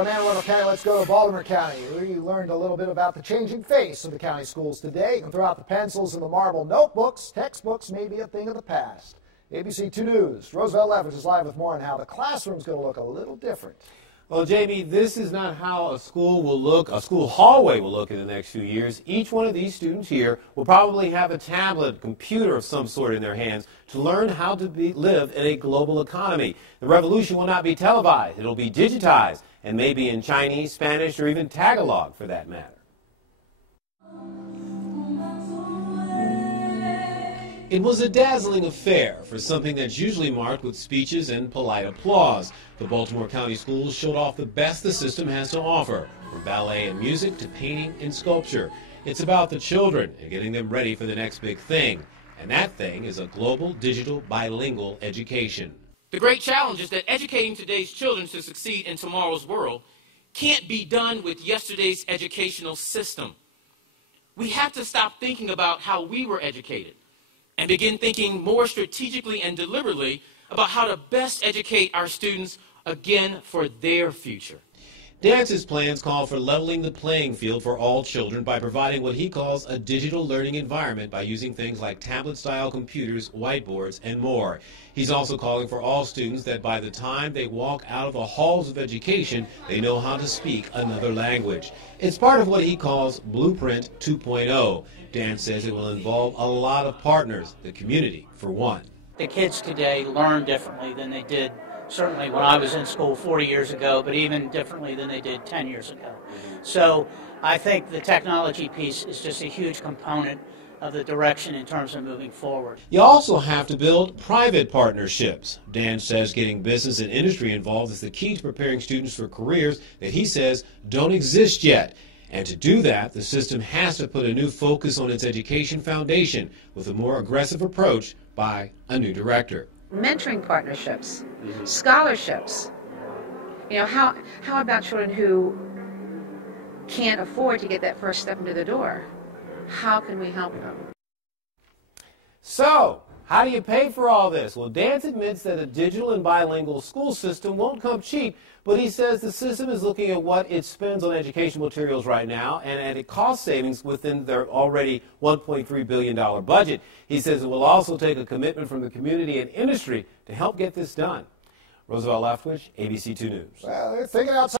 From Anne Arundel County, let's go to Baltimore County. We learned a little bit about the changing face of the county schools today. You can throw out the pencils and the marble notebooks. Textbooks may be a thing of the past. ABC 2 News, Roosevelt Leffers is live with more on how the classroom's going to look a little different. Well, Jamie, this is not how a school will look, a school hallway will look in the next few years. Each one of these students here will probably have a tablet, computer of some sort in their hands to learn how to live in a global economy. The revolution will not be televised. It'll be digitized, and maybe in Chinese, Spanish, or even Tagalog for that matter. It was a dazzling affair for something that's usually marked with speeches and polite applause. The Baltimore County schools showed off the best the system has to offer, from ballet and music to painting and sculpture. It's about the children and getting them ready for the next big thing. And that thing is a global, digital, bilingual education. The great challenge is that educating today's children to succeed in tomorrow's world can't be done with yesterday's educational system. We have to stop thinking about how we were educated and begin thinking more strategically and deliberately about how to best educate our students again for their future. Dance's plans call for leveling the playing field for all children by providing what he calls a digital learning environment by using things like tablet-style computers, whiteboards, and more. He's also calling for all students that by the time they walk out of the halls of education, they know how to speak another language. It's part of what he calls Blueprint 2.0. Dan says it will involve a lot of partners, the community for one. The kids today learn differently than they did certainly when I was in school 40 years ago, but even differently than they did 10 years ago. So I think the technology piece is just a huge component of the direction in terms of moving forward. You also have to build private partnerships. Dan says getting business and industry involved is the key to preparing students for careers that he says don't exist yet. And to do that, the system has to put a new focus on its education foundation with a more aggressive approach by a new director. Mentoring partnerships, scholarships. You know, how about children who can't afford to get that first step into the door? How can we help them? So, how do you pay for all this? Well, Dance admits that a digital and bilingual school system won't come cheap, but he says the system is looking at what it spends on education materials right now and at cost savings within their already $1.3 billion budget. He says it will also take a commitment from the community and industry to help get this done. Roosevelt Leffers, ABC 2 News. Well, they're thinking outside.